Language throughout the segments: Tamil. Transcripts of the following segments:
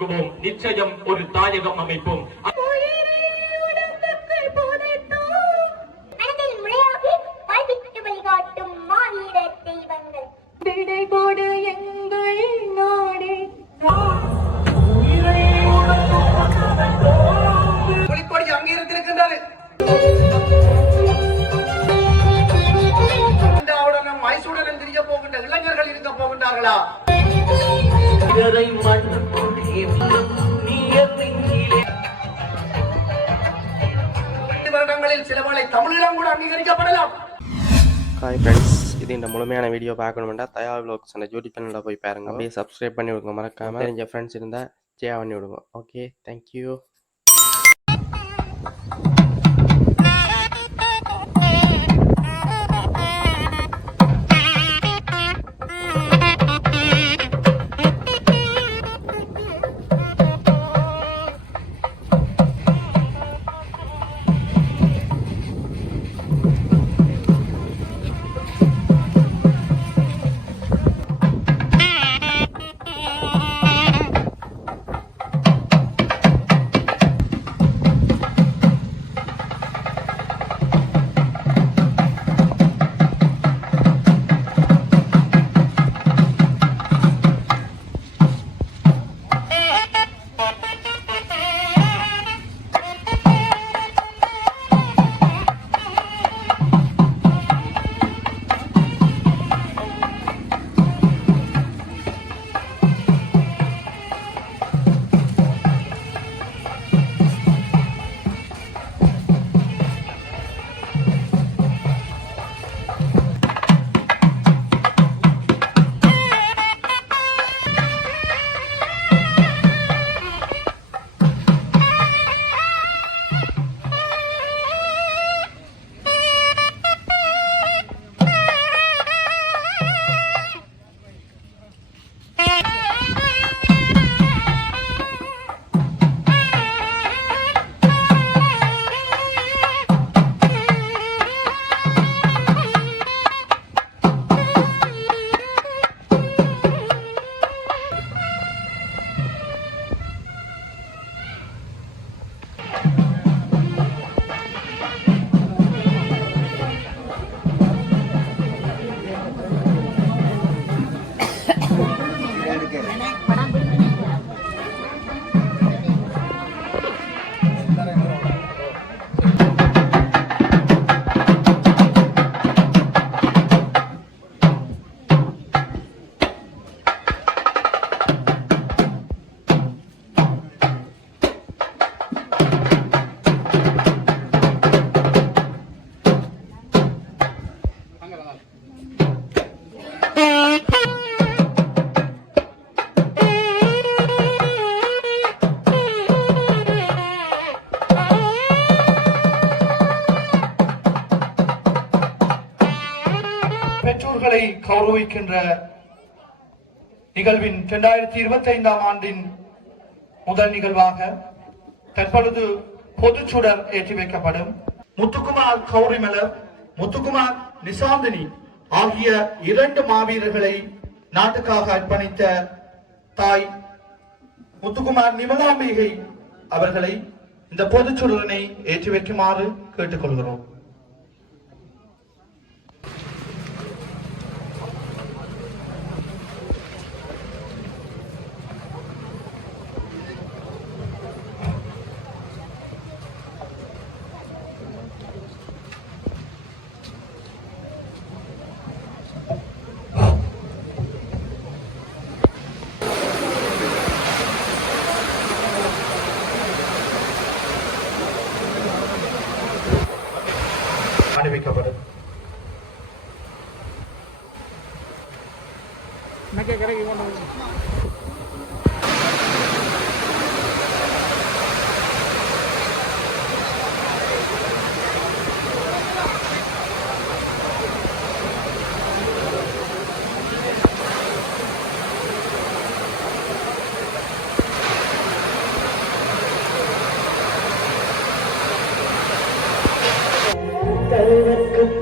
தூங்குவோம், நிச்சயம் ஒரு தாயகம் அமைப்போம். மைசூடன் திரிய போகின்ற இளைஞர்கள் இருக்க போகின்றார்களா? வருடங்களில் சில வேளை தமிழீழம் கூட அங்கீகரிக்கப்படலாம். ஹாய் ஃப்ரெண்ட்ஸ், இது இந்த முழுமையான வீடியோ பார்க்கணுமெண்டா தயா விலாக்ஸ் அந்த யூடியூப் சேனலில் போய் பாருங்க. அப்படியே சப்ஸ்கிரைப் பண்ணி விடுங்க. மறக்காமல் தெரிஞ்ச ஃப்ரெண்ட்ஸ் இருந்தால் ஷேர் பண்ணி விடுங்க. Okay, thank you. பெற்றோர்களை கௌரவிக்கின்ற நிகழ்வின் 2025 ஆண்டின் முதல் நிகழ்வாக தற்பொழுது பொதுச்சுடர் ஏற்றி வைக்கப்படும். முத்துக்குமார் கௌரிமலர், முத்துக்குமார் நிசாந்தினி ஆகிய 2 மாவீரர்களை நாட்டுக்காக அர்ப்பணித்த தாய் முத்துக்குமார் நிமலாம்பிகை அவர்களை இந்த பொதுச்சுடரினை ஏற்றி வைக்குமாறு கேட்டுக்கொள்கிறோம். அணிவிக்கப்படும்.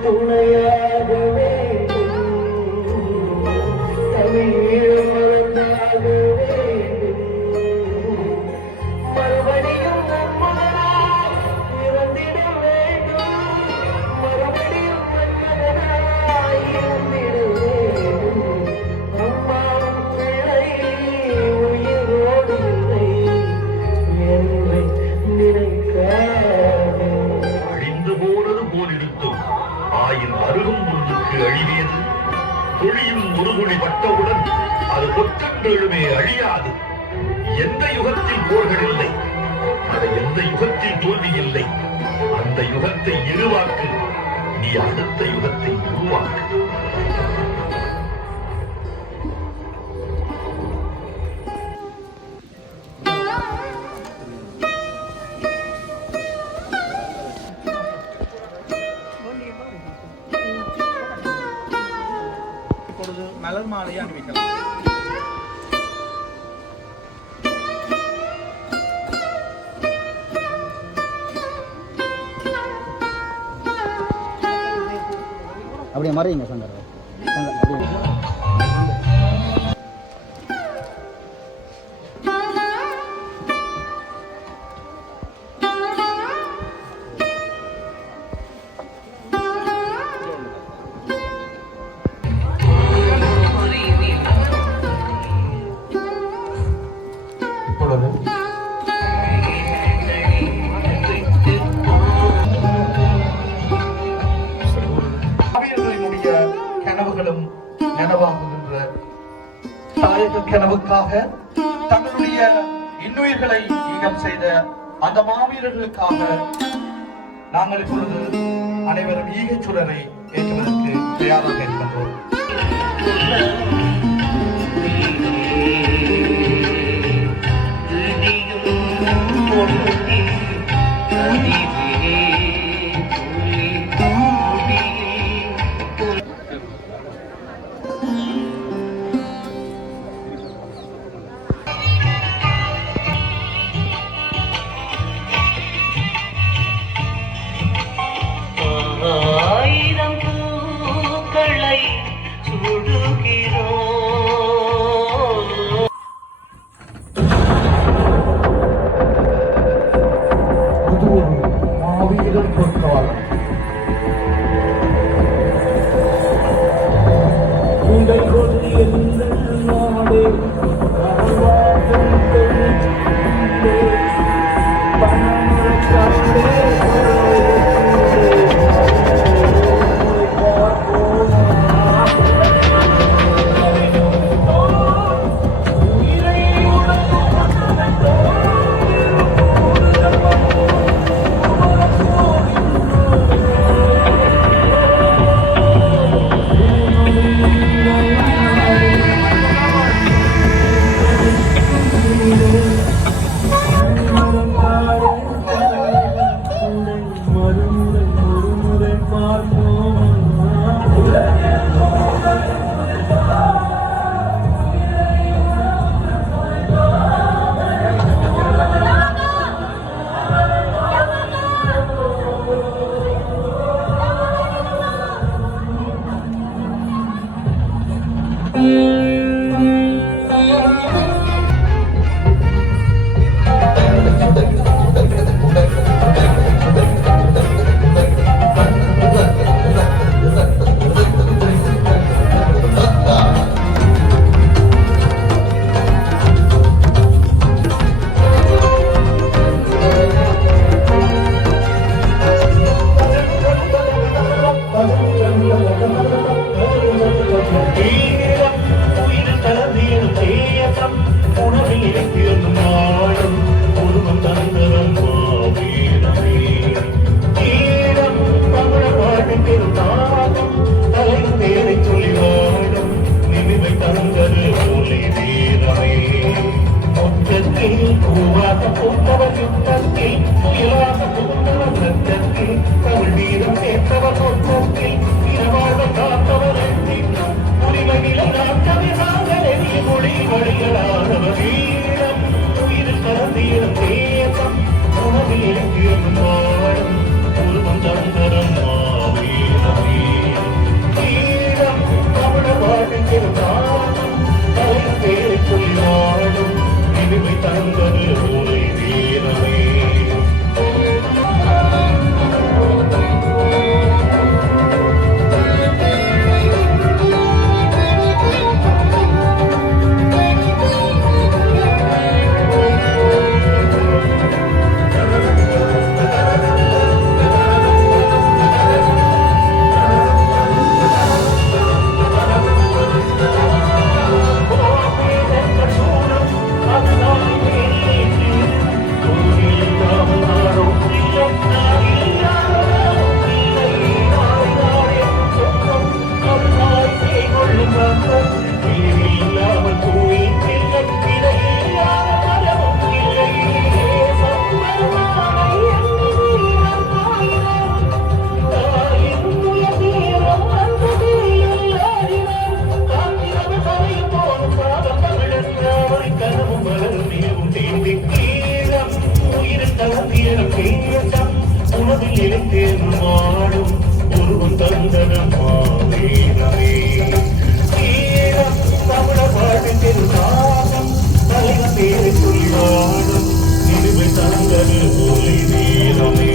துணையாக தமிழ் யுகத்தில் தோல்வி இல்லை. அந்த யுகத்தை இருவாக்கு, நீ அடுத்த யுகத்தை உருவாக்கு. மலர் மாலையை அணிவிக்கலாம். அப்படியே மறையுங்க சங்கர். கனவுகளும் நனவாகுகின்ற தாயக கனவுக்காக தங்களுடைய இன்னுயிர்களை ஈகம் செய்த அந்த மாவீரர்களுக்காக நாங்கள் இப்பொழுது அனைவரும் ஈகச்சுடரை ஏற்றுவதற்கு தயாராக இருக்கின்றோம். ஆயிரம் பூக்களை சுடுகிறோம். இது ஒரு மாவீரர் பொற்காலம். உங்கள் கொடி எங்கள் நாடே மனதில் நினைத்தேன் வாழும் உருவம் தந்தது மாவீரமே வீரம் தமிழ பாட்டுக்கு தாகம் தலைவன் பேரை சொல்லி வாழும் நிறுவை தந்தது ஒளி வீரமே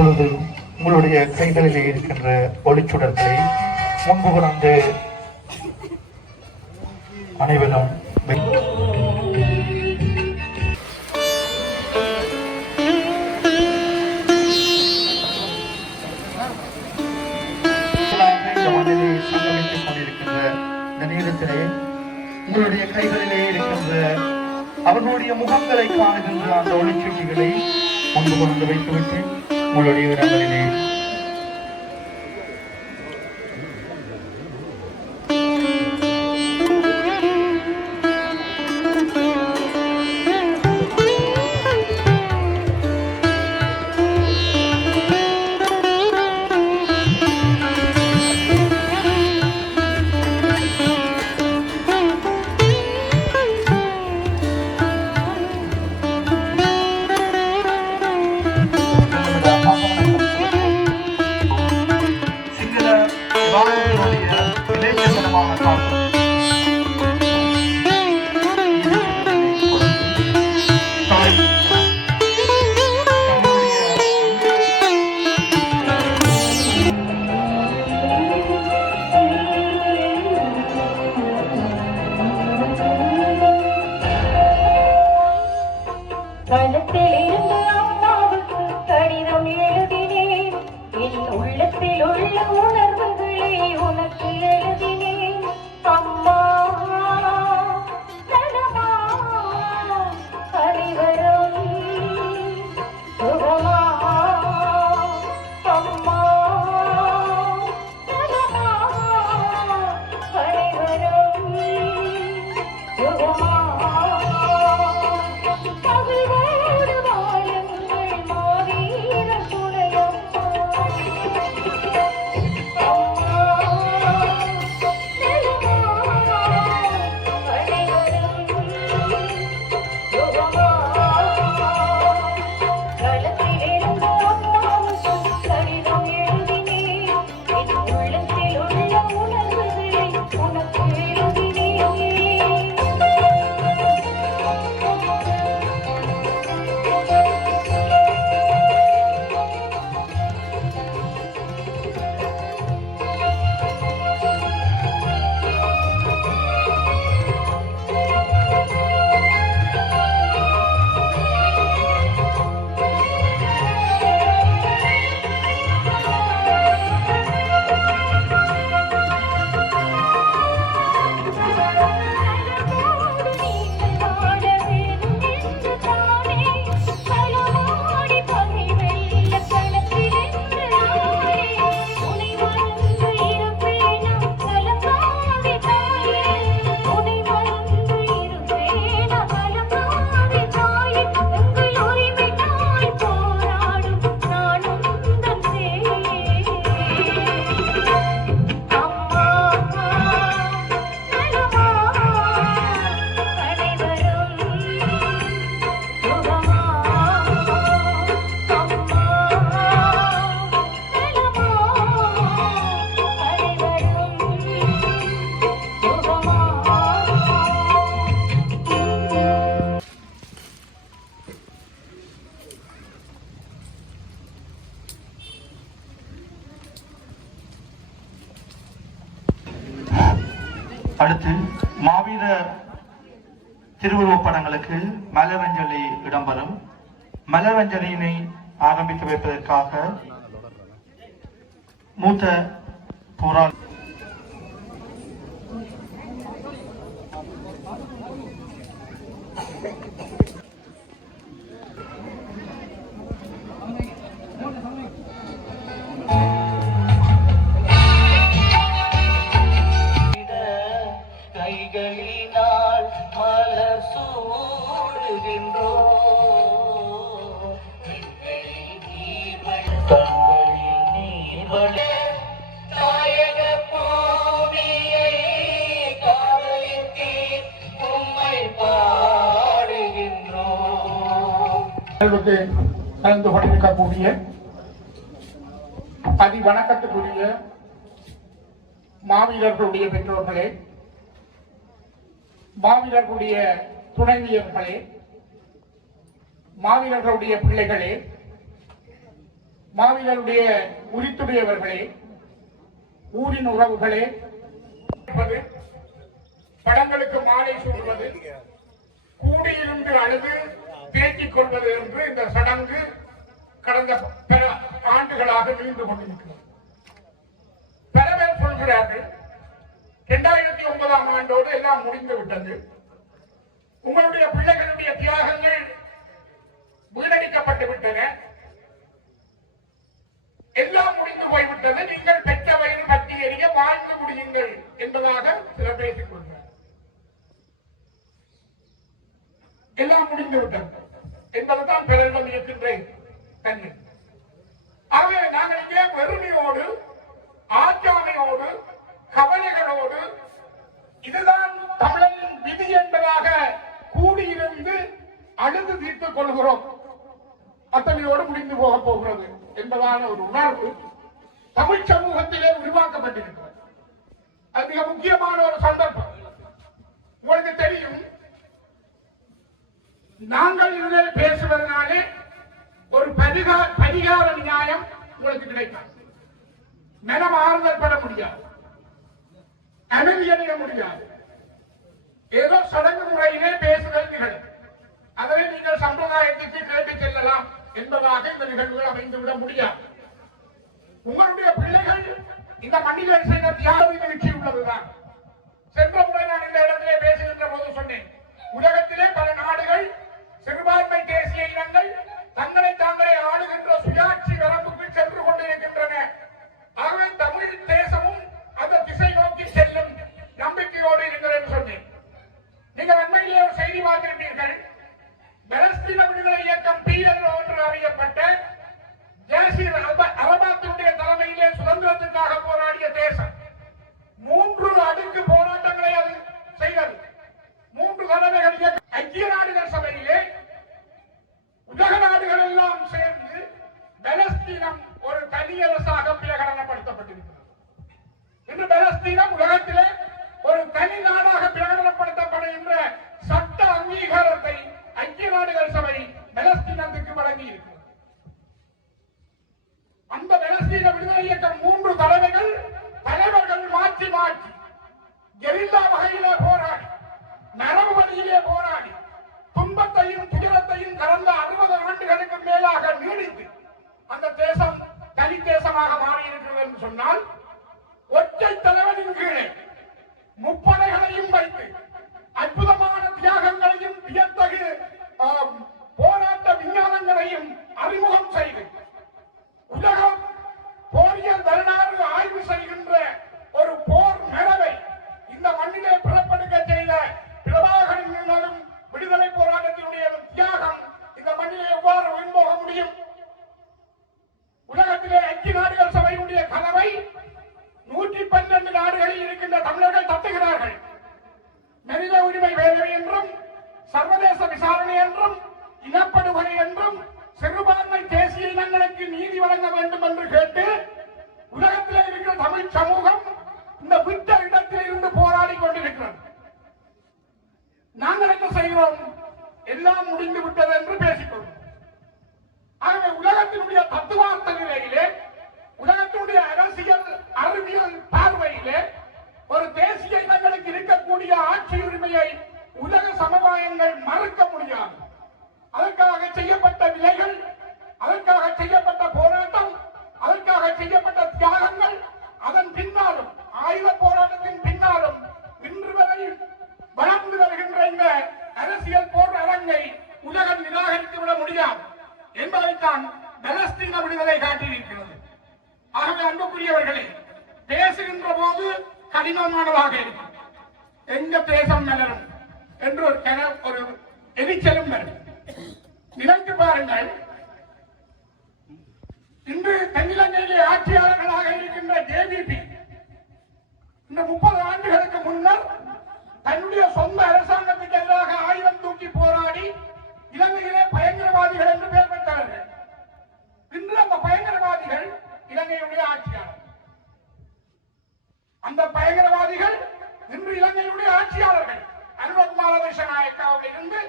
இப்பொழுது உங்களுடைய கைகளிலே இருக்கின்ற ஒளிச்சுடர்களை முன்பு கொண்டு அனைவரும் இந்த மண்ணிலே சங்கமித்துக் கொண்டிருக்கின்ற இந்த நேரத்திலே உங்களுடைய கைகளிலே இருக்கின்ற அவர்களுடைய முகங்களை காணுகின்ற அந்த ஒளிச்சூட்டிகளை முன்பு கொண்டு வைத்துவிட்டு உங்களுடைய இடங்களிலே கழுத்திலிருந்து அம்மாவுக்கு கடிதம் எழுதினேன். என் உள்ளத்தில் உள்ள உணர்வுகளை உனக்கு எழுதினேன். அம்மா நலமா, அனைவரும் சுகமா. அம்மா நலமா, அனைவரும் சுகமா. மகிழ்வோடு வாழுங்கள் மாவீர துணையம்மா. அம்மா நலமா, அனைவரும் சுகமா. களத்திலிருந்து அம்மாவுக்கு கடிதம் எழுதினேன். என் உள்ளத்தில் உள்ள உணர்வுகளை உனக்கு எழுதினேன். அடுத்து மாவீரர் திருவுருவப் படங்களுக்கு மலரஞ்சலி இடம்பெறும். மலரஞ்சலியினை ஆரம்பித்து வைப்பதற்காக மூத்த போராளி கைகளினால் மலர் சூடுகின்றோ. கண்களில் நீர்வழி நாயக பூமியை காதலித்தே உம்மை பாடுகின்றோம். கலந்து கொண்டிருக்கக்கூடிய வணக்கத்துக்குரிய மாவீரர்களுடைய பெற்றோர்களே, மாவீரர்களுடைய துணைவியர்களே, மாவீரர்களுடைய பிள்ளைகளே, மாவீரருடைய உரித்துடையவர்களே, ஊரின் உறவுகளே, படங்களுக்கு மாலை சூடுவது, கூடியிருந்து அழுது தேக்கிக் கொள்வது என்று இந்த சடங்கு கடந்த பல ஆண்டுகளாக நீண்டு கொண்டிருக்கிறது. பல பேர் சொல்கிறார்கள் 2009ஆம் ஆண்டோடு எல்லாம் முடிந்து விட்டது, உங்களுடைய பிள்ளைகளுடைய தியாகங்கள் வீணடிக்கப்பட்டு விட்டன, எல்லாம் முடிந்து போய்விட்டது, நீங்கள் பெற்ற வயது பற்றி எறிய வாழ்ந்து முடியுங்கள் என்பதாக சிலர் பேசிக் கொள்கிறார். எல்லாம் முடிந்து விட்டது என்பதுதான் பிறரிடம் இருக்கின்றேன் தன்மை. ஆகவே நாங்கள் இங்கே வெறுமையோடு, ஆச்சாமையோடு, கவலைகளோடு இதுதான் தமிழனின் விதி என்பதாக கூடியிருந்து அழுது தீர்த்துக் கொள்கிறோம், அத்தகையோடு முடிந்து போக போகிறது என்பதான ஒரு உணர்வு தமிழ் சமூகத்திலே உருவாக்கப்பட்டிருக்கிறது. அது மிக முக்கியமான ஒரு சந்தர்ப்பம். உங்களுக்கு தெரியும், நாங்கள் இதில் பேசுவதனாலே ஒரு பரிகார நியாயம் உங்களுக்கு கிடைக்கும். மனம் ஆறுதல் பெற முடியாது, அமைதியடைய முடியாது. ஏதோ சடங்கு முறையிலே பேசுதல் நிகழும். அதனை நீங்கள் சம்பிரதாயத்திற்கு கேட்டுச் செல்லலாம் என்பதாக இந்த நிகழ்வுகள் அமைந்துவிட முடியாது. உங்களுடைய பிள்ளைகள் இந்த மண்ணிலே செய்த தியாக நிகழ்ச்சி உள்ளதுதான். சென்ற முறை நான் இந்த இடத்திலே பேசுகின்ற போது சொன்னேன், உலகத்திலே பல நாடுகள் சிறுபான்மை தேசிய இனங்கள் தங்களை தாங்களே ஆளுகின்ற சுயாட்சி வரம்புக்கு சென்று கொண்டிருக்கின்றன. ஆகவே தமிழ் தேசமும் அந்த திசை நோக்கி செல்லும் நம்பிக்கையோடு இருங்கள் என்று சொன்னேன். நீங்கள் அண்மையிலே ஒரு செய்தி பார்த்திருப்பீர்கள். பலஸ்தீன விடுதலை இயக்கம் PLO என்று அறியப்பட்ட ஜாசிர் அரபாத்தினுடைய தலைமையிலே சுதந்திரத்துக்காக போராடிய தேசம் 3 அடுக்கு போராட்டங்களை அது செய்தது. 3 தடவைகள் ஐக்கிய நாடுகள் சபையிலே உலக நாடுகள் எல்லாம் சேர்ந்து பலஸ்தீனம் ஒரு தனியரசாக பிரகடனப்படுத்தப்பட்டிருக்கிறது. இன்று பலஸ்தீனம் உலகத்திலே ஒரு தனி நாடாக பிரகடனப்படுத்தப்படுகின்ற சட்ட அங்கீகாரத்தை ஐக்கிய நாடுகள் சபை பலஸ்தீனத்துக்கு வழங்கி இருக்கிறது. அந்த பலஸ்தீன விடுதலை இயக்கம் 3 தடவைகள் தலைவர்கள் மாற்றி மாற்றி கெரில்லா வகையிலே போராடி, நரம்பு வழியிலே போராடி, துன்பத்தையும் துயரத்தையும் கடந்த 60 ஆண்டுகளுக்கு மேலாக நீடித்து அந்த தேசம் தனி தேசமாக மாறி இருக்கிறது என்று சொன்னால், ஒற்றை தலைவனின் கீழே முப்படைகளையும் வைத்து அற்புதமான தியாகங்களையும் வியத்தகு போராட்ட விஞ்ஞானங்களையும் அறிமுகம் செய்து உலகம் போரியல் வரலாறு ஆய்வு செய்கின்ற ஒரு போர் நிலவை இந்த மண்ணிலே பிறப்படுக்க செய்த பிரபாகரனும் விடுதலை போராட்டத்தினுடைய தியாகம் இந்த மண்ணிலே எவ்வாறு உயிர்போக முடியும்? உலகத்திலே ஐக்கிய நாடுகள் சபையினுடைய கனவை 112 நாடுகளில் இருக்கின்ற தமிழர்கள் தட்டுகிறார்கள். மனித உரிமை வேலை என்றும், சர்வதேச விசாரணை என்றும், இனப்படுகொலை என்றும், சிறுபான்மை தேசிய இனங்களுக்கு நீதி வழங்க வேண்டும் என்று கேட்டு உலகத்திலே இருக்கிற தமிழ் சமூகம் இந்த விட்ட இடத்தில் இருந்து போராடி கொண்டிருக்கிறது. நாங்கள் என்ன செய்கிறோம்? எல்லாம் முடிந்து விட்டது என்று பேசிக்கொள்வோம். ஆகவே உலகத்தினுடைய தத்துவார்த்த நிலையிலே, உலகத்தினுடைய அரசியல் அறிவியல் பார்வையிலே ஒரு தேசிய இனங்களுக்கு இருக்கக்கூடிய ஆட்சி உரிமையை உலக சமுதாயங்கள் மறுக்க முடியாது. அதற்காக செய்யப்பட்ட விலைகள், அதற்காக செய்யப்பட்ட போராட்டம், அதற்காக செய்யப்பட்ட தியாகங்கள், அதன் பின்னாலும் ஆயுத போராட்டத்தின் பின்னாலும் இன்று வரை வளர்ந்து வருகின்ற இந்த அரசியல் போர் அரங்கை உலகம் நிராகரித்து விட முடியாது என்பதைத்தான் பலஸ்தீன விடுதலை காட்டியிருக்கிறது. ஆகவே அன்புக்குரியவர்களே, பேசுகின்ற போது கடினமானதாக இருக்கும். எங்க தேசம் மலரும் என்று ஒரு எரிச்சலும் வரும். நினைத்து பாருங்கள், இன்று தென்னிலங்கையிலே ஆட்சியாளர்களாக இருக்கின்ற JVP இந்த 30 ஆண்டுகளுக்கு முன்னர் தன்னுடைய சொந்த அரசாங்கத்துக்கு எதிராக ஆயுதம் தூக்கி போராடி இலங்கையிலே பயங்கரவாதிகள் என்று பெயர் பெற்றார்கள். இன்று அந்த பயங்கரவாதிகள் இலங்கையுடைய ஆட்சியாளர். அந்த பயங்கரவாதிகள் இன்று இலங்கையுடைய ஆட்சியாளர்கள். அனுரகுமார திசாநாயக்காவில் இருந்து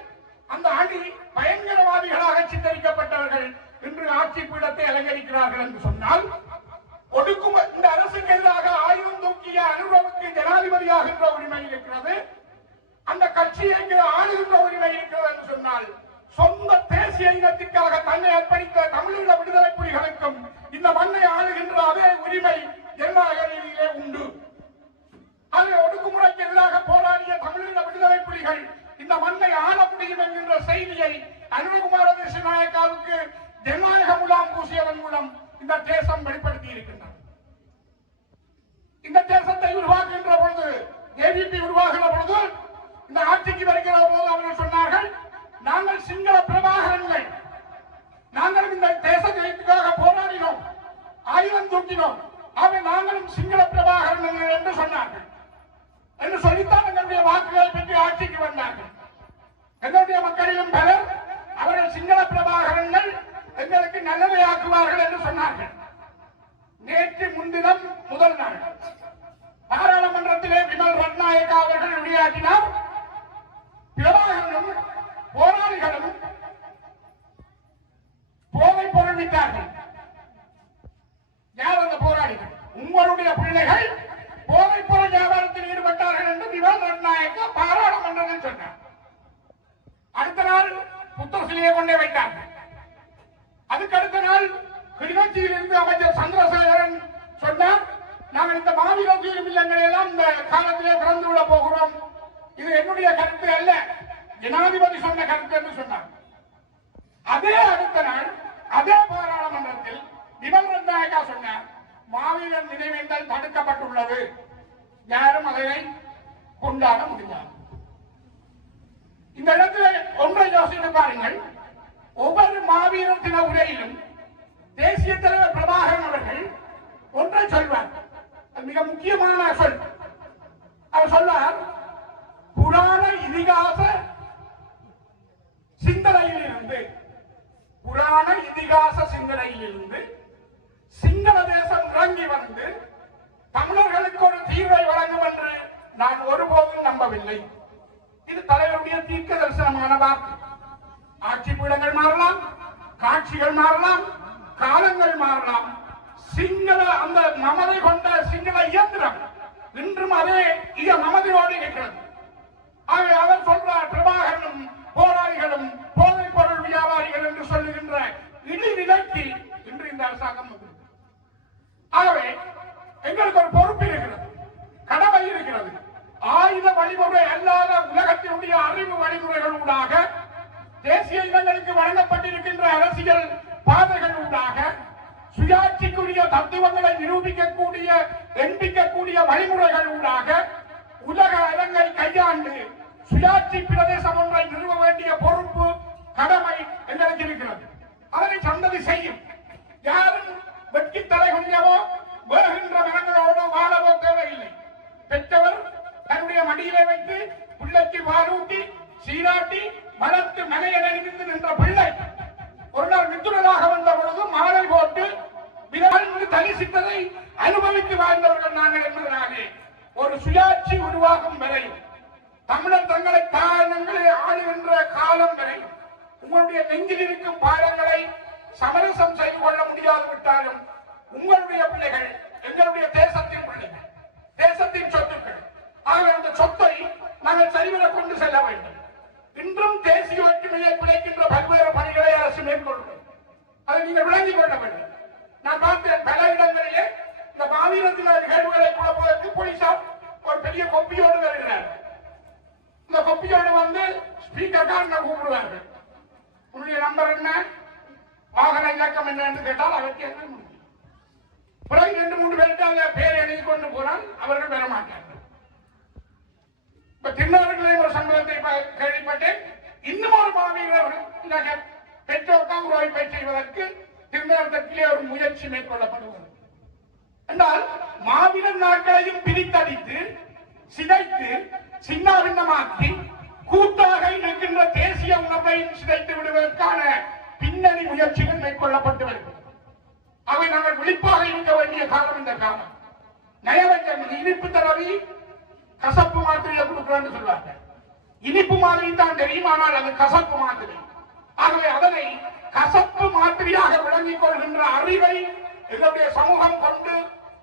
அந்த அணி பயங்கரவாதிகளாக சித்தரிக்கப்பட்டவர்கள் இன்று ஆட்சி பீடத்தை அலங்கரிக்கிறார்கள் என்று சொன்னால் ஒடுக்குமுறை இந்த அரசுக்கு எதிராக ஆயுதம் தூக்கிய அனுரவுக்கு ஜனாதிபதியாகின்ற உரிமை இருக்கிறது, அந்த கட்சியை ஆளுகின்ற உரிமை இருக்கிறது என்று சொன்னால் சொந்த தேசிய இனத்திற்காக தன்னை அர்ப்பணித்த தமிழீழ விடுதலை புலிகளுக்கும் இந்த மண்ணை ஆளுகின்ற அதே உரிமை ஜனநாயக ரீதியிலே உண்டு. அது ஒடுக்குமுறைக்கு எதிராக போராடிய தமிழீழ விடுதலை புலிகள் இந்த மண்ணை ஆள முடியும் என்கின்ற செய்தியை அனுரகுமார திசாநாயக்காவுக்கு ஜனநாயக முலாம் பூசியதன் மூலம் இந்த தேசம் வெளிப்படுத்தி இருக்கின்றது. இந்த தேசத்தை உருவாக்குகின்ற பொழுது ஏபிபி உருவாகிற பொழுது இந்த ஆட்சிக்கு வருகிற போது அவர்கள் சொன்னார்கள், நாங்கள் சிங்கள பிரபாகரன்கள், நாங்களும் இந்த தேச ஜெயத்துக்காக போராடினோம், ஆயுதம் தூக்கினோம், அவை நாங்களும் சிங்கள பிரபாகரன்கள் என்று சொன்னார்கள். என்று சொல்லித்தான் எங்களுடைய வாக்குகளை பெற்று ஆட்சிக்கு வந்தார்கள். எங்களுடைய மக்களிலும் பலர் அவர்கள் சிங்கள பிரபாகரன்கள் எங்களுக்கு நல்லதை ஆக்குவார்கள் என்று சொன்னார்கள். நேற்று முன்தினம் முதல் நாள் பாராளுமன்றத்திலே விமல் ரட்நாயக்கா அவர்கள் உரையாற்றினார். பிரபாகரனும் போராளிகளும் போதை பொருள் விட்டார்கள். யார் அந்த போராளிகள்? உங்களுடைய பிள்ளைகள் போதை பொருள் வியாபாரத்தில் ஈடுபட்டார்கள் என்று விமல் ரட்நாயக்கா பாராளுமன்றத்தில் சொன்னார். அடுத்த நாள் புத்தர் சிலையை கொண்டே வைத்தார்கள். அதுக்கு அடுத்த நாள் கிளிநொச்சியில் இருந்து அமைச்சர் சந்திரசேகரன் சொன்னார், நாங்கள் இந்த மாவீரர் தீரும் இல்லங்களை எல்லாம் இந்த காலத்திலே திறந்து விட போகிறோம், இது என்னுடைய கருத்து அல்ல, ஜனாதிபதி சொன்ன கருத்து என்று சொன்னார். அதே அடுத்த நாள் அதே பாராளுமன்றத்தில் விமல் ரட்நாயக்கா சொன்னார், மாவீரர் நினைவேந்தல் தடுக்கப்பட்டுள்ளது, யாரும் அதனை கொண்டாட முடியாது. இந்த இடத்துல ஒன்றை யோசித்து பாருங்கள், ஒவ்வொரு மாவீரர் தின உரையிலும் தேசிய தலைவர் பிரபாகரன் அவர்கள் ஒன்றை சொல்வார், மிக முக்கியமான சொல். அவர் சொல்வார், புராண இதிகாச சிந்தனையிலிருந்து சிங்கள தேசம் இறங்கி வந்து தமிழர்களுக்கு ஒரு தீர்வை வழங்கும் என்று நான் ஒருபோதும் நம்பவில்லை. இது தலைவருடைய தீர்க்க தரிசனமான வார்த்தை. ஆட்சி பீடங்கள் மாறலாம், காட்சிகள் மாறலாம், காலங்கள் மாறலாம், சிங்கள அந்த மமதை கொண்ட சிங்கள இயந்திரம் இன்றும் அதே மமதையோடு இருக்கிறது. ஆகவே அவர் சொல்றார், பிரபாகரனும் போராளிகளும் போதைப் பொருள் வியாபாரிகள் என்று சொல்லுகின்ற இழிநிலைக்கு இன்று இந்த அரசாங்கம் வந்திருக்கிறது. ஆகவே எங்களுக்கு ஒரு பொறுப்பு இருக்கிறது, கடமை இருக்கிறது. ஆயுத வழிமுறை அல்லாத உலகத்தினுடைய அறிவு வழிமுறைகள் ஊடாக, தேசிய இனங்களுக்கு வழங்கப்பட்டிருக்கின்ற அரசியல் பாதைகள் ஊடாக, சுயாட்சிக்குரிய தத்துவங்களை நிரூபிக்கக்கூடிய எண்பிக்கக்கூடிய வழிமுறைகள் ஊடாக உலக அரங்கை கையாண்டு சுயாட்சி பிரதேசம் ஒன்றை நிறுவ வேண்டிய பொறுப்பு, கடமை எங்களுக்கு இருக்கிறது. அதனை சந்ததி செய்யும். யாரும் வெட்கி தலைகுனியவோ வேகின்ற மனங்களோடு வாழவோ தேவையில்லை. பெற்றவர் தன்னுடைய மடியிலே வைத்து பிள்ளைக்கு வாரூட்டி சீராட்டி வளர்த்து மனையை அறிவித்து நின்ற பிள்ளை ஒரு நாள் மித்துரலாக வந்த பொழுது மாலை போட்டு விழாவிற்கு தரிசித்ததை அனுபவித்து வாழ்ந்தவர்கள் நாங்கள் என்பதனாலே ஒரு சுயாட்சி உருவாகும் வரை, தமிழர் தங்களை தாயங்களை ஆளுகின்ற காலம் வரை உங்களுடைய நெஞ்சில் இருக்கும் பாரங்களை சமரசம் செய்து கொள்ள முடியாது விட்டாலும் உங்களுடைய பிள்ளைகள் எங்களுடைய தேசத்தின் பிள்ளைகள், தேசத்தின் சொத்துக்கள். ஆகவே அந்த சொத்தை நாங்கள் சரிவர கொண்டு செல்ல வேண்டும். இன்றும் தேசிய ஒற்றுமையை பிழைக்கின்ற பல்வேறு பணிகளை அரசு மேற்கொள்ளும். அதை நீங்கள் விளங்கிக் கொள்ள வேண்டும். நான் பார்த்தேன் பல இடங்களிலே இந்த மாவீரத்தின நிகழ்வுகளை குழப்பதற்கு போலீசார் ஒரு பெரிய கொப்பியோடு வருகிறார். இந்த கொப்பியோடு வந்து ஸ்பீக்கர் தான் கூப்பிடுவார்கள். உன்னுடைய நம்பர் என்ன, வாகன இலக்கம் என்ன என்று கேட்டால் அதற்கு என்ன முடியும். பிறகு 2-3 பேருக்கு அந்த பேரை எழுதி கொண்டு போனால் அவர்கள் பெற மாட்டார்கள். இப்ப திருநாவுக்கரசு ஒரு சம்பவத்தை கேள்விப்பட்டேன். இன்னும் ஒரு மாவீரர்கள் பெற்றோருக்காக ஒரு வாய்ப்பை செய்வதற்கு திருநாவுக்கரசிலே ஒரு முயற்சி மேற்கொள்ளப்படுவது என்றால், மாவீரர் நாட்களையும் பிரித்தடித்து சிதைத்து சின்னாபின்னமாக்கி கூட்டாக இருக்கின்ற தேசிய உணர்வையும் சிதைத்து விடுவதற்கான பின்னணி முயற்சிகள் மேற்கொள்ளப்பட்டு வருகிறது. அவை நாங்கள் விழிப்பாக இருக்க வேண்டிய காலம் இந்த காலம். நயவஞ்சம் இனிப்பு தரவி கசப்பு மாத்திரையை கொடுக்கிறேன்னு சொல்வாங்க. இனிப்பு மாதிரி தான் தெரியும், ஆனால் அது கசப்பு மாதிரி. ஆகவே அதனை கசப்பு மாதிரியாக விளங்கிக் கொள்கின்ற அறிவை எங்களுடைய சமூகம் கொண்டு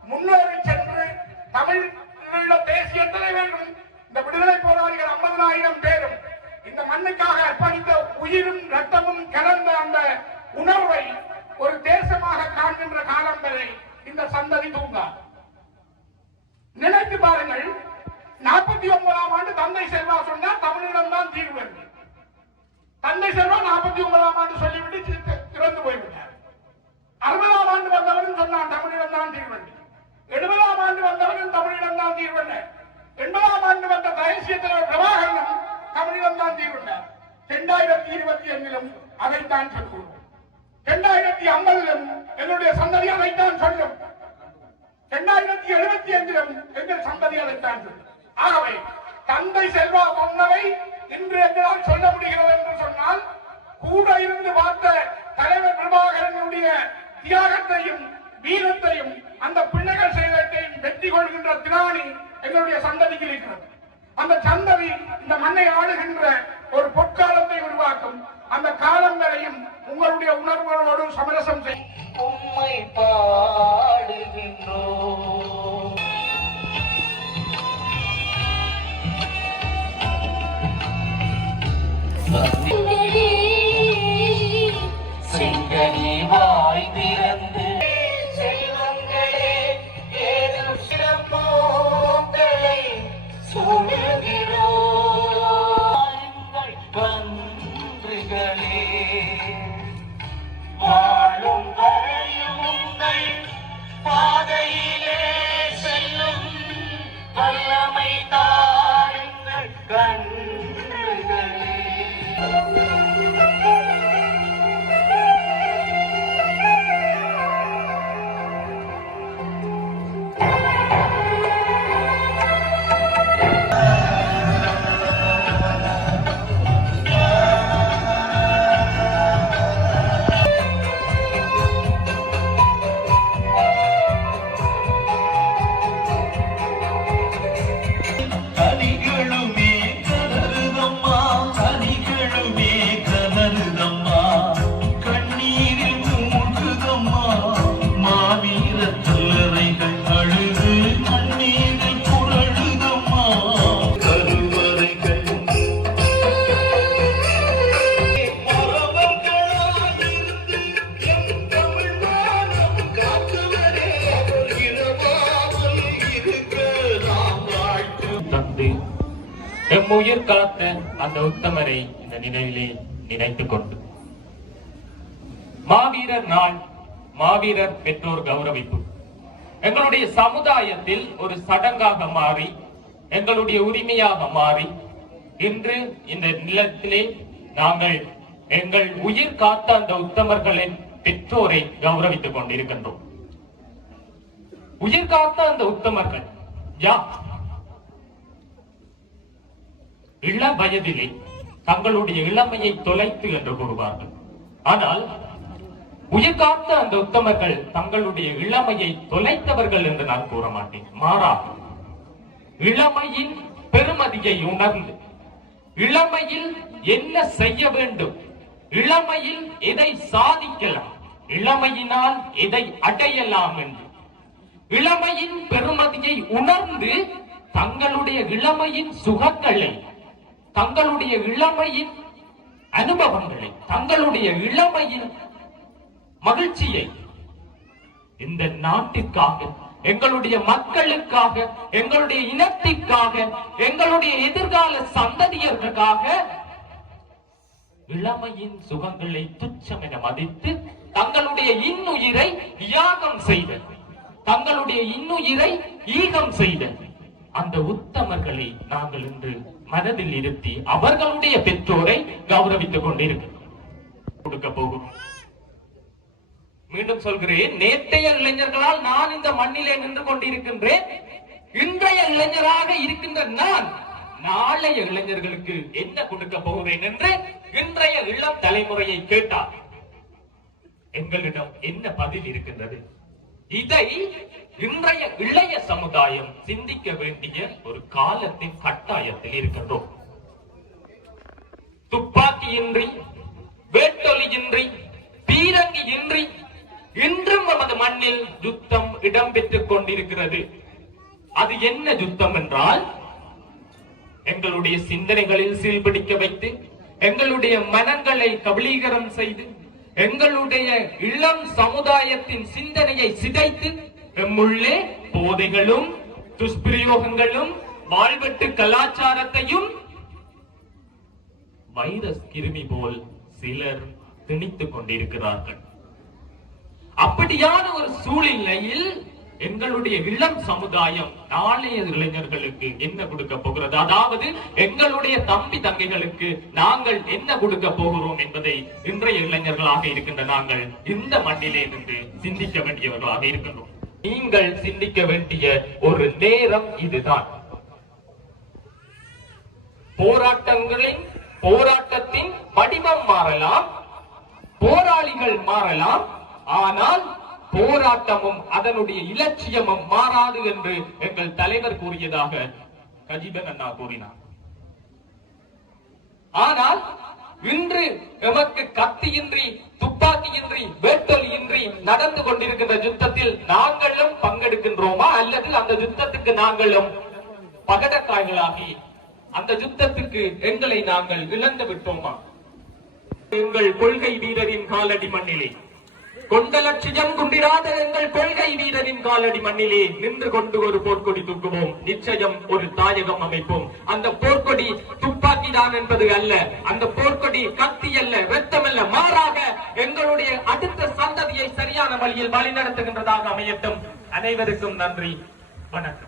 முன்னேறி சென்று தமிழீழ தேசியத்திலே வேண்டும். இந்த விடுதலை போராளிகள் 50,000 பேரும் இந்த மண்ணுக்காக அர்ப்பணித்த உயிரும் ரத்தமும் கலந்த அந்த உணர்வை ஒரு தேசமாக காண்கின்ற காலம் வரை இந்த சந்ததி தூங்கா. நினைத்து பாருங்கள், 49ஆம் ஆண்டு தந்தை செல்வா சொன்னார் தமிழிடம் தான் தீர்வு. தந்தை செல்வா 49ஆம் ஆண்டு சொல்லிவிட்டு இறந்து போய்விட்டார். 60ஆம் ஆண்டு வந்தவரும் சொன்னான் தமிழிடம் தான் தீர்வு. 70ஆம் ஆண்டு வந்தவரும் தமிழிடம் தான் தீர்வு. 80ஆம் ஆண்டு வந்த தேசிய தலைவர் பிரபாகரனும் தமிழிடம் தான் தீர்வு. 2025 அதைத்தான் சொல்லுவோம். 2050 என்னுடைய சந்ததி அதைத்தான் சொல்லும். 2075 எங்கள் சந்ததி அதைத்தான் சொல்லும். ஆகவே தந்தை செல்வா சொன்னவை இன்று எங்களால் சொல்ல முடிகிறது என்று சொன்னால், கூட இருந்து பார்த்த தலைவர் பிரபாகரனுடைய தியாகத்தையும் வீரத்தையும் அந்த பிள்ளைகள் செய்தத்தையும் வெற்றி கொள்கின்ற திராணி எங்களுடைய சந்ததிக்கு இருக்கிறது. அந்த சந்ததி இந்த மண்ணை ஆளுகின்ற ஒரு பொற்காலத்தை உருவாக்கும். அந்த காலம் வரையும் உங்களுடைய உணர்வுகளோடு சமரசம் செய்யும். உம்மை பாடுகின்றோ செங்கனி வாய் திறந்து செல்வங்களே ஏதும் சிறப்போக்களை சூழுகிறோ கன்றுகளே வாழும் வரையும் உங்கள் பாதையிலே செல்லும் வல்லமை தாருங்கள் கன்றுகளே. கனிகளுமே கதறுதம்மா, கனிகளுமே கதறுதம்மா, கண்ணீரில் மூழ்குதம்மா, மாவீர கல்லறைகள் அழுது கண்ணீரில் புரழுதம்மா, கருவறைகள் மரபங்களாயிருந்து எம் தமிழ் மானம் காக்குவரே, இரவாமல் இருக்க நாம் வாழ்த்து தந்து எம் உயிர் காத்த அந்த உத்தமரை இந்த நிலையிலே நினைத்துக் கொண்டு மாவீரர் நாள், மாவீரர் பெற்றோர் கௌரவிப்பு எங்களுடைய சமுதாயத்தில் ஒரு சடங்காக மாறி, எங்களுடைய உரிமையாக மாறி, இன்று இந்த நிலத்திலே நாங்கள் எங்கள் உயிர் காத்த அந்த உத்தமர்களின் பெற்றோரை கௌரவித்துக் கொண்டிருக்கின்றோம். உயிர் காத்த அந்த உத்தமர்கள் யார்? இள வயதிலே தங்களுடைய இளமையை தொலைத்து என்று கூறுவார்கள். ஆனால் உயிர் காத்த அந்த உத்தமர்கள் தங்களுடைய இளமையை தொலைத்தவர்கள் என்று நான் கூற மாட்டேன். மாறாக இளமையின் பெருமதியை உணர்ந்து, இளமையில் என்ன செய்ய வேண்டும், இளமையில் எதை சாதிக்கலாம், இளமையினால் எதை அடையலாம் என்று இளமையின் பெருமதியை உணர்ந்து தங்களுடைய இளமையின் சுகங்களை, தங்களுடைய இளமையின் அனுபவங்களை, தங்களுடைய இளமையின் மகிழ்ச்சியை இந்த நாட்டிற்காக, எங்களுடைய மக்களுக்காக, எங்களுடைய இனத்திற்காக, எங்களுடைய எதிர்கால சந்ததியர்களுக்காக இளமையின் சுகங்களை துச்சம் என மதித்து தங்களுடைய இன்னுயிரை தியாகம் செய்த, தங்களுடைய இன்னுயிரை ஈகம் செய்த அந்த உத்தமர்களை நாங்கள் இன்று மனதில் இருத்தி அவர்களுடைய பெற்றோரை கௌரவித்துக் கொண்டிருக்கிறோம். கொடுக்க போகும். மீண்டும் சொல்கிறேன், நேற்றைய இளைஞர்களால் நான் இந்த மண்ணிலே நின்று கொண்டிருக்கின்றேன். இன்றைய இளைஞராக இருக்கின்ற நான் நாளைய இளைஞர்களுக்கு என்ன கொடுக்க போகிறேன் என்று இன்றைய இளம் தலைமுறையை கேட்டார். எங்களிடம் என்ன பதில் இருக்கின்றது? இதை இன்றைய இளைய சமுதாயம் சிந்திக்க வேண்டிய ஒரு காலத்தின் கட்டாயத்தில் இருக்கின்றோம். துப்பாக்கியின்றி, வேட்டொலியின்றி, பீரங்கி இன்றி இன்றும் நமது மண்ணில் யுத்தம் இடம்பெற்றுக் கொண்டிருக்கிறது. அது என்ன யுத்தம் என்றால், எங்களுடைய சிந்தனைகளில் சீல்பிடிக்க வைத்து, எங்களுடைய மனங்களை கபலீகரம் செய்து, எங்களுடைய இளம் சமுதாயத்தின் சிந்தனையை சிதைத்து, எம்முள்ளே போதைகளும் துஷ்பிரயோகங்களும் வாழ்வெட்டு கலாச்சாரத்தையும் வைரஸ் கிருமி போல் சிலர் திணித்துக் கொண்டிருக்கிறார்கள். அப்படியான ஒரு சூழ்நிலையில் எங்களுடைய இளம் சமுதாயம் நாளைய இளைஞர்களுக்கு என்ன கொடுக்க போகிறது, அதாவது எங்களுடைய தம்பி தங்கைகளுக்கு நாங்கள் என்ன கொடுக்க போகிறோம் என்பதை இன்றைய இளைஞர்களாக இருக்கின்ற நாங்கள் இந்த மண்ணிலே இருந்து சிந்திக்க வேண்டியவர்களாக இருக்கின்றோம். நீங்கள் சிந்திக்க வேண்டிய ஒரு நேரம் இதுதான். போராட்டத்தின் வடிவம் மாறலாம், போராளிகள் மாறலாம், ஆனால் போராட்டமும் அதனுடைய இலட்சியமும் மாறாது என்று எங்கள் தலைவர் கூறியதாக கஜிபன் அண்ணா கூறினார். ஆனால் இன்று எமக்கு கத்தியின்றி, துப்பாக்கியின்றி, வேட்டொலியின்றி நடந்து கொண்டிருக்கின்ற யுத்தத்தில் நாங்களும் பங்கெடுக்கின்றோமா, அல்லது அந்த யுத்தத்துக்கு நாங்களும் பகடக்காய்களாகி அந்த யுத்தத்துக்கு எங்களை நாங்கள் இழந்து விட்டோமா? எங்கள் கொள்கை வீரரின் காலடி மண்ணிலே, கொண்ட லட்சியம் குண்டிராத எங்கள் கொள்கை வீரரின் காலடி மண்ணிலே நின்று கொண்டு ஒரு போர்க்கொடி தூக்குவோம். நிச்சயம் ஒரு தாயகம் அமைப்போம். அந்த போர்க்கொடி துப்பாக்கி தான் என்பது அல்ல, அந்த போர்க்கொடி கத்தி அல்ல, ரத்தம் அல்ல, மாறாக எங்களுடைய அடுத்த சந்ததியை சரியான வழியில் வழிநடத்துகின்றதாக அமையட்டும். அனைவருக்கும் நன்றி, வணக்கம்.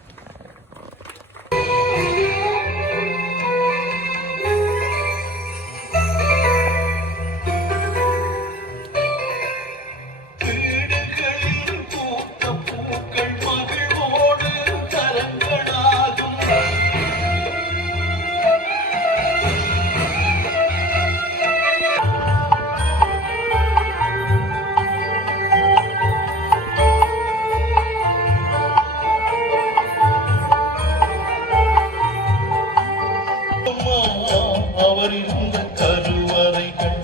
அவர் இருந்த கருவறைகள்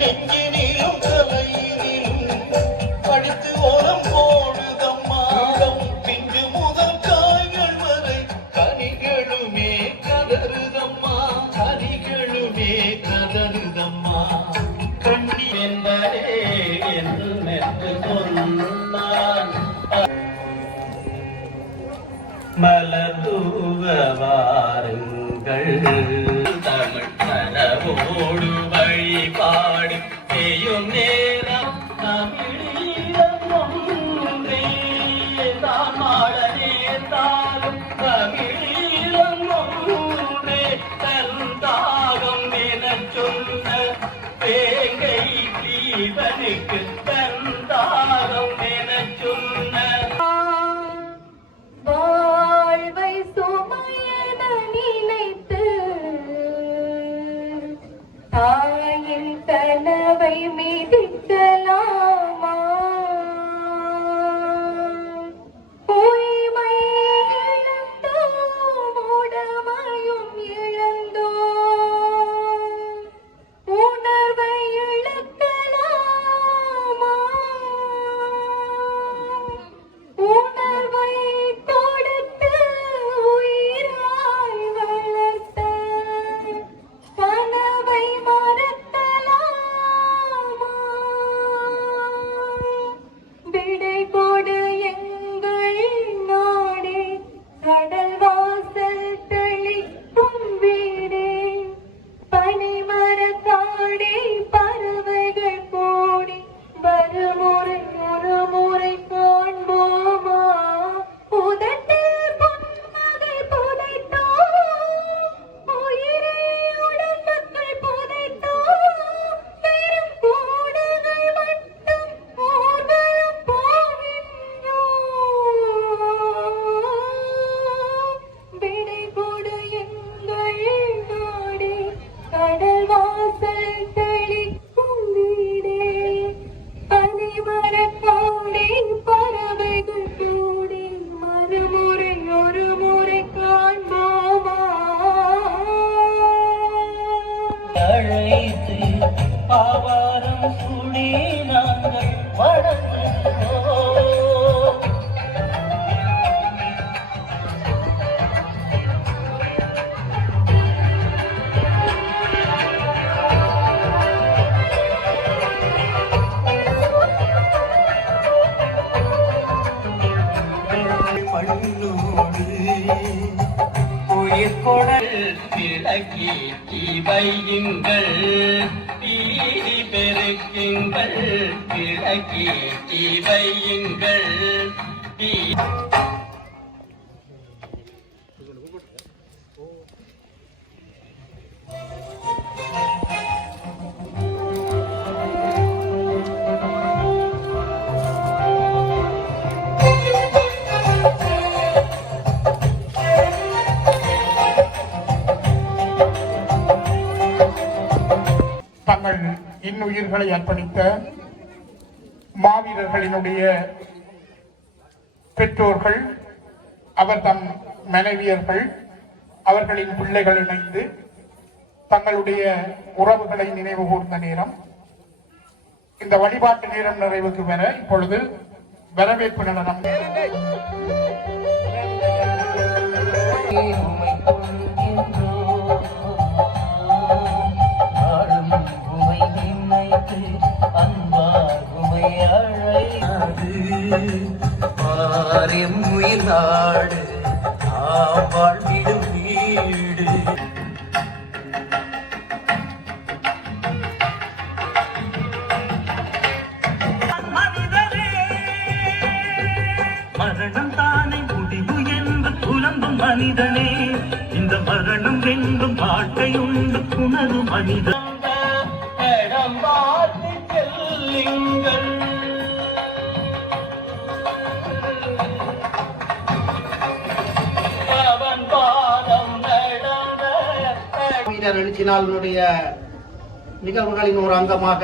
நெஞ்சினிலும் தலையினிலும் படித்து ஓரம் போடுதம்மா. பிஞ்சு முதல் காய்கள் வரை கனிகளுமே கதறுதம்மா, கனிகளுமே கதறுதம்மா. கண்ணி என்பதே என்று சொன்னான். மலர்தூவ வாருங்கள், தமிழ் மரபோடு வழிபாடு செய்யும் நேரம் தமிழீழம் ஒன்றே தான் மாட நேர்ந்தாலும் தமிழீழம் ஒன்றே தந்தாகம் எனச் சொன்ன வேங்கை தீபனுக்கு தந்தாகம் எனச் சொன்ன வாழ்வை சுமையென நினைத்து தாயின் கனவை மிதித்து உயிர் கொடல் விளக்கேற்றி வையுங்கள் பீதி பெருக்குங்கள் விளக்கேற்றி வையுங்கள் தங்கள் இன்னுயிர்களை அர்ப்பணித்த மாவீரர்களினுடைய பெற்றோர்கள், அவர் தம் மனைவியர்கள், அவர்களின் பிள்ளைகள் இணைந்து தங்களுடைய உறவுகளை நினைவு கூர்ந்த நேரம். இந்த வழிபாட்டு நேரம் நிறைவுக்கு வர இப்பொழுது வரவேற்பு நடனம். நாடு வாழ்விடும் வீடு மரணம் தானே முடிவு என்று புலம்பும் மனிதனே, இந்த மரணம் வென்றும் வாழ்க்கை உண்டு உணரு மனிதன். எழுச்சி நாளினுடைய நிகழ்வுகளின் ஒரு அங்கமாக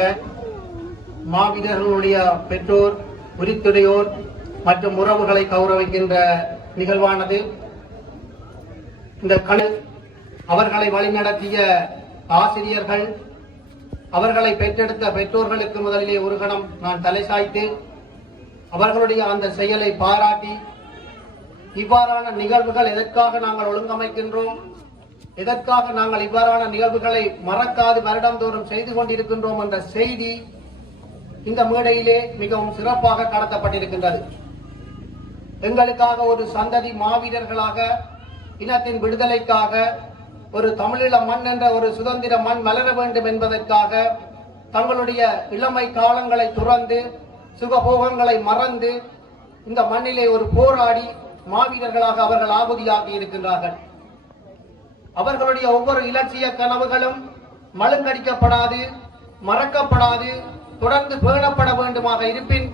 மாவீரர்களுடைய பெற்றோர், உரித்துடையோர் மற்றும் உறவுகளை கௌரவிக்கின்ற நிகழ்வானது இந்த அவர்களை வழிநடத்திய ஆசிரியர்கள், அவர்களை பெற்றெடுத்த பெற்றோர்களுக்கு முதலிலே ஒரு கணம் நான் தலை சாய்த்து அவர்களுடைய அந்த செயலை பாராட்டி, இவ்வாறான நிகழ்வுகள் எதற்காக நாங்கள் ஒழுங்கமைக்கின்றோம், எதற்காக நாங்கள் இவ்வாறான நிகழ்வுகளை மறக்காது வருடந்தோறும் செய்து கொண்டிருக்கின்றோம் என்ற செய்தி இந்த மேடையிலே மிகவும் சிறப்பாக கடத்தப்பட்டிருக்கின்றது. எங்களுக்காக ஒரு சந்ததி மாவீரர்களாக, இனத்தின் விடுதலைக்காக, ஒரு தமிழீழ மண் என்ற ஒரு சுதந்திர மண் மலர வேண்டும் என்பதற்காக தங்களுடைய இளமை காலங்களை துறந்து சுகபோகங்களை மறந்து இந்த மண்ணிலே ஒரு போராடி மாவீரர்களாக அவர்கள் ஆகுதியாகி இருக்கின்றார்கள். அவர்களுடைய ஒவ்வொரு இலட்சிய கனவுகளும் மழுங்கடிக்கப்படாது, மறக்கப்படாது, தொடர்ந்து பேணப்பட வேண்டுமாக இருப்பின்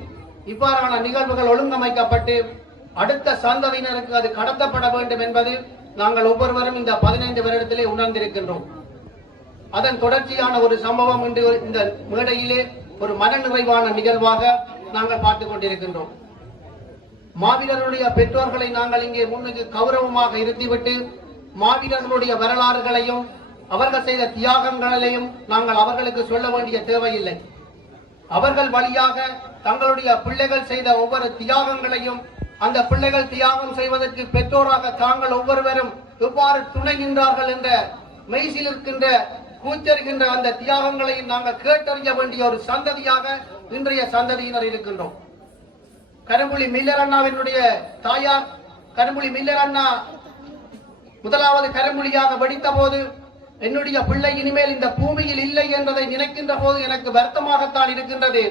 இவ்வாறான நிகழ்வுகள் ஒழுங்கமைக்கப்பட்டு அடுத்த சந்ததியினருக்கு அது கடத்தப்பட வேண்டும் என்பது நாங்கள் ஒவ்வொருவரும் இந்த 15 வருடத்திலே உணர்ந்திருக்கின்றோம். அதன் தொடர்ச்சியான ஒரு சம்பவம் இன்று இந்த மேடையிலே ஒரு மனநிறைவான நிகழ்வாக நாங்கள் பார்த்துக் கொண்டிருக்கின்றோம். மாவீரர்களுடைய பெற்றோர்களை நாங்கள் இங்கே முன்னுக்கு கௌரவமாக இருத்திவிட்டு மாவீரர்களுடைய வரலாறுகளையும் அவர்கள் செய்த தியாகங்களையும் நாங்கள் அவர்களுக்கு சொல்ல வேண்டிய தேவையில்லை. அவர்கள் வழியாக தங்களுடைய பிள்ளைகள் செய்த ஒவ்வொரு தியாகங்களையும், அந்த பிள்ளைகள் தியாகம் செய்வதற்கு பெற்றோராக தாங்கள் ஒவ்வொருவரும் எவ்வாறு துணை நின்றார்கள் என்ற மெய்சில் இருக்கின்ற கூச்சரிக்கின்ற அந்த தியாகங்களையும் நாங்கள் கேட்டறிய வேண்டிய ஒரு சந்ததியாக இன்றைய சந்ததியினர் இருக்கின்றோம். கரும்புலி மில்லர் அண்ணாவினுடைய தாயார் கரும்புலி மில்லர் அண்ணா முதலாவது கரும்புலியாக வெடித்த போது என்னுடைய பிள்ளை இனிமேல் இந்த பூமியில் இல்லை என்பதை நினைக்கின்ற போது எனக்கு வருத்தமாகத்தான் இருக்கின்றது.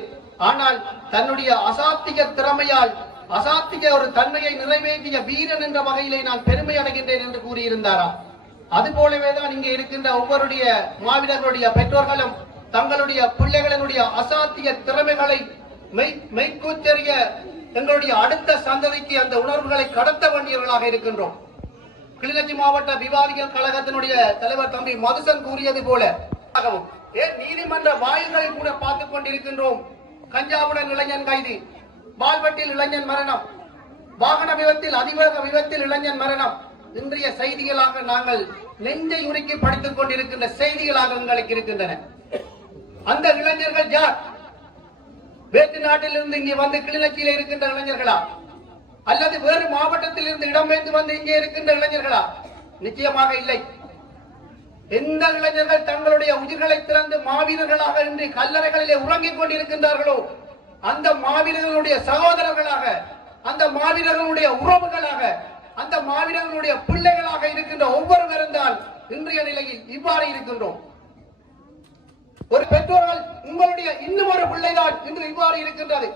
ஆனால் தன்னுடைய அசாத்திக திறமையால் அசாத்திக ஒரு தன்மையை நிறைவேற்றிய வீரன் என்ற வகையிலே நான் பெருமை அடைகின்றேன் என்று கூறியிருந்தாரா? அதுபோலவேதான் இங்கே இருக்கின்ற ஒவ்வொருடைய மாவீரர்களுடைய பெற்றோர்களும் தங்களுடைய பிள்ளைகளினுடைய அசாத்திய திறமைகளை மெய்கூச்சரிய எங்களுடைய அடுத்த சந்ததிக்கு அந்த உணர்வுகளை கடத்த வேண்டியவர்களாக இருக்கின்றோம். கிளிநொச்சி மாவட்ட விவாதிகள் கழகத்தினுடைய தலைவர் தம்பி மதுசன் கூறியது போல நீதிமன்ற வாயில்களில் கூட பார்த்துக் கொண்டிருக்கின்றோம். கஞ்சாவுடன் இளைஞன் கைது, பால்வெட்டில் இளைஞன் மரணம், வாகன விபத்தில் அதிவேக விபத்தில் இளைஞன் மரணம். இன்றைய செய்திகளாக நாங்கள் நெஞ்சை உருக்கி படித்துக் கொண்டிருக்கின்ற செய்திகளாக எங்களுக்கு இருக்கின்றன. அந்த இளைஞர்கள் யார்? வேற்று நாட்டில் இருந்து இங்கே வந்து கிளிநொச்சியில் இருக்கின்ற இளைஞர்களா, அல்லது வேறு மாவட்டத்தில் இருந்து இடம்பெயர்ந்து வந்து இங்கே இருக்கின்ற இளைஞர்களா? நிச்சயமாக இல்லை. எந்த இளைஞர்கள் தங்களுடைய உயிர்களை திறந்து மாவீரர்களாக இன்று கல்லறைகளிலே உறங்கிக் கொண்டிருக்கின்றார்களோ அந்த மாவீரர்களுடைய சகோதரர்களாக, அந்த மாவீரர்களுடைய உறவுகளாக, அந்த மாவீரர்களுடைய பிள்ளைகளாக இருக்கின்ற இருக்கின்ற ஒவ்வொருவரும் தான் இன்றைய நிலையில் இவ்வாறு இருக்கின்றோம். ஒரு பெற்றோர்கள் உங்களுடைய இன்னும் ஒரு பிள்ளைதான் இன்று இவ்வாறு இருக்கின்றது.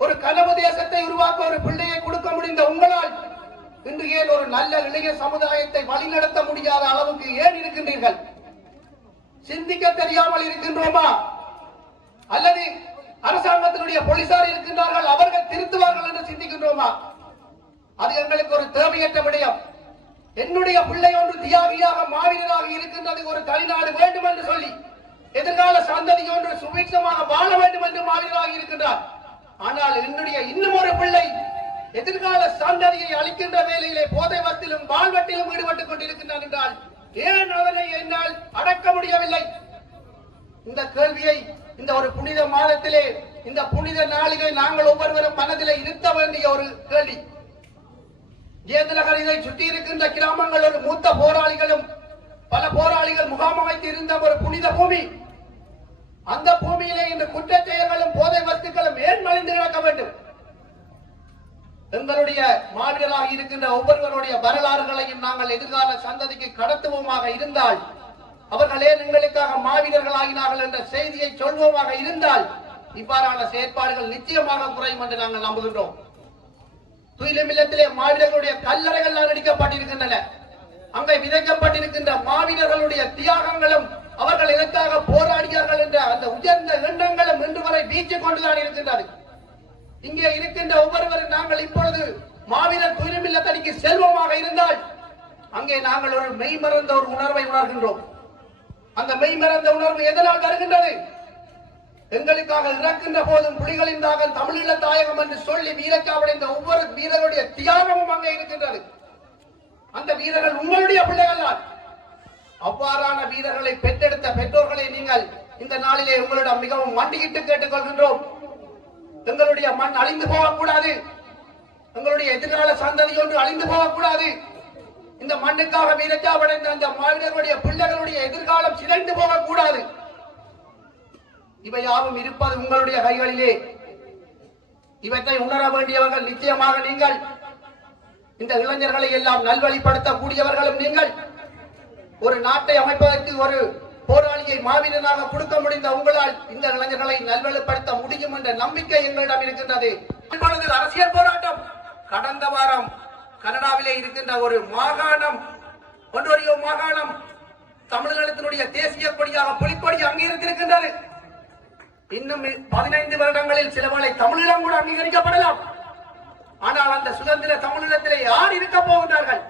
ஒரு கனவு தேசத்தை உருவாக்க ஒரு பிள்ளையை கொடுக்க முடிந்த உங்களால் இன்று ஏன் ஒரு நல்ல இளைய சமுதாயத்தை வழிநடத்த முடியாத அளவுக்கு ஏன் இருக்கின்றீர்கள்? சிந்திக்க தெரியாமல் இருக்கின்றோமா? அல்லது அரசாங்கத்தினுடைய போலீசார் இருக்கின்றார்கள், அவர்கள் திருத்துவார்கள் என்று சிந்திக்கின்றோமா? அது எங்களுக்கு ஒரு தேவையற்ற விடயம். என்னுடைய பிள்ளை ஒன்று தியாகியாக மாவீரராக இருக்கின்றது, ஒரு தனிநாடு வேண்டும் என்று சொல்லி எதிர்கால சந்ததி ஒன்று சுபிட்சமாக வாழ வேண்டும் என்று மாவீரராக இருக்கின்றார். ஆனால் என்னுடைய இன்னும் ஒரு பிள்ளை எதிர்கால சந்ததியை அளிக்கின்ற வேலையிலே போதை வத்திலும் வாழ்வட்டிலும் ஈடுபட்டுக் கொண்டிருக்கின்றார் என்றால் ஏன் அவரை என்னால் அடக்க முடியவில்லை? இந்த கேள்வியை இந்த ஒரு புனித மாதத்திலே, இந்த புனித நாளிலே நாங்கள் ஒவ்வொருவரும் மனதிலே இருத்த வேண்டிய ஒரு கேள்வி. ஜேந்தநகர் இதை சுற்றி இருக்கின்ற கிராமங்கள் ஒரு மூத்த போராளிகளும் பல போராளிகள் முகாம் அமைத்து இருந்த ஒரு புனித பூமி. அந்த பூமியிலே இந்த குற்றச் செயல்களும் போதை வஸ்துக்களும் ஏன் மலிந்து கிடக்க வேண்டும்? எங்களுடைய மாவீரராக இருக்கின்ற ஒவ்வொருவருடைய வரலாறுகளையும் நாங்கள் எதிர்கால சந்ததிக்கு கடத்துவோமாக இருந்தால், அவர்களே எங்களுக்காக மாவீரர்களாகினார்கள் என்ற செய்தியை சொல்வோமாக இருந்தால் இவ்வாறான செயற்பாடுகள் நிச்சயமாக குறையும் என்று நாங்கள் நம்புகின்றோம். துயிலுமில்லத்திலே மாவீரர்களுடைய கல்லறைகள் அடிக்கப்பட்டிருக்கின்றன. அங்கே விதைக்கப்பட்டிருக்கின்ற மாவீரர்களுடைய தியாகங்களும் அவர்கள் எதற்காக போராடியார்கள் என்ற அந்த உயர்ந்த எண்ணங்களும் இன்று வரை வீச்சிக் கொண்டுதான் இருக்கின்றது. இங்கே இருக்கின்ற ஒவ்வொருவரும் நாங்கள் இப்பொழுது மாவீரர் துயிலுமில்லத்தடிக்கு செல்வமாக இருந்தால் அங்கே நாங்கள் ஒரு மெய்மறந்த ஒரு உணர்வை உணர்கின்றோம். அந்த மெய்மறந்த உணர்வு எதனால் வருகின்றது? எங்களுக்காக இறக்கின்ற போதும் புலிகளின் தாகம் தமிழீழ தாயகம் என்று சொல்லி வீரச்சாவடைந்த ஒவ்வொரு வீரருடைய தியாகமும் அங்கே இருக்கின்றது. அந்த வீரர்கள் உங்களுடைய பிள்ளைகள் தான். அவ்வாறான வீரர்களை பெற்றெடுத்த பெற்றோர்களை நீங்கள் இந்த நாளிலே உங்களிடம் மிகவும் மண்டியிட்டு கேட்டுக்கொள்கின்றோம். எங்களுடைய மண் அழிந்து போகக்கூடாது, எங்களுடைய எதிர்கால சந்ததி ஒன்று அழிந்து போகக்கூடாது. இந்த மண்ணுக்காக வீரச்சாவடைந்த அந்த மாவீரர்களுடைய பிள்ளைகளுடைய எதிர்காலம் சிதைந்து போகக்கூடாது. இவை யாவும் இருப்பது உங்களுடைய கைகளிலே. இவற்றை உணர வேண்டியவர்கள் நிச்சயமாக நீங்கள். இந்த இளைஞர்களை எல்லாம் நல்வழிப்படுத்தக்கூடியவர்களும் நீங்கள். ஒரு நாட்டை அமைப்பதற்கு ஒரு போராளியை மாவீரனாக கொடுக்க முடிந்த உங்களால் இந்த இளைஞர்களை நல்வழிப்படுத்த முடியும் என்ற நம்பிக்கை எங்களிடம் இருக்கின்றது. அரசியல் போராட்டம் கடந்த வாரம் கனடாவிலே இருக்கின்ற ஒரு மாகாணம், ஒன்றிய மாகாணம் தமிழகத்தினுடைய தேசிய கொடியாக புலிக்கொடி அங்கீகரித்திருக்கின்றது. இன்னும் 15 வருடங்களில் சிலவளை தமிழீழம் கூட அங்கீகரிக்கப்படலாம். ஆனால் அந்த சுதந்திர தமிழீழத்திலே யார் இருக்க போகின்றார்கள்?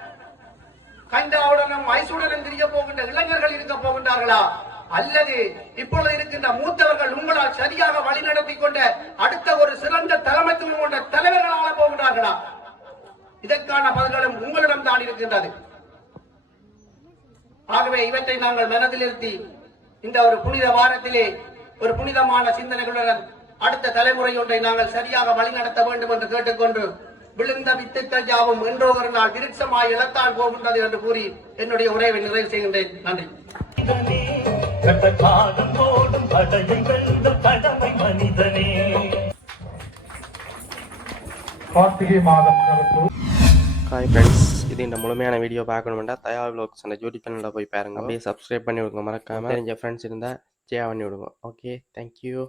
கைந்தாவுடனும் ஐசுடனும் திரிய போகின்ற இளைஞர்கள் இருக்க போகின்றார்களா? அல்லது இப்பொழுது இருக்கின்ற மூத்தவர்கள் உங்களால் சரியாக வழிநடத்தி கொண்ட அடுத்த ஒரு சிறந்த தலைமைத்துவம் கொண்ட தலைவர்கள் ஆள போகின்றார்களா? இதற்கான பதில்களும் உங்களிடம் தான் இருக்கின்றது. ஆகவே இவற்றை நாங்கள் மனதில் நிறுத்தி இந்த ஒரு புனித வாரத்திலே ஒரு புனிதமான சிந்தனைகளுடன் அடுத்த தலைமுறை ஒன்றை நாங்கள் சரியாக வழிநடத்த வேண்டும் என்று கேட்டுக்கொண்டு, விழுந்த வித்துக்கள் யாவும் என்றோ ஒரு நாள் விருட்சமாய் இழத்தான் போகின்றது என்று கூறி என்னுடைய உரையை நிறைவு செய்கின்றேன். நன்றி. கார்த்திகை மாதம் ஹாய் ஃப்ரெண்ட்ஸ், இது இந்த முழுமையான வீடியோ பார்க்கணுமெண்டா தயா விலாக்ஸ் அந்த யூடியூப் சேனலில் போய் பாருங்க. அப்படியே சப்ஸ்கிரைப் பண்ணி விடுங்க. மறக்காமல் தெரிஞ்ச ஃப்ரெண்ட்ஸ் இருந்தால் ஷேர் பண்ணி விடுங்க. Okay, thank you.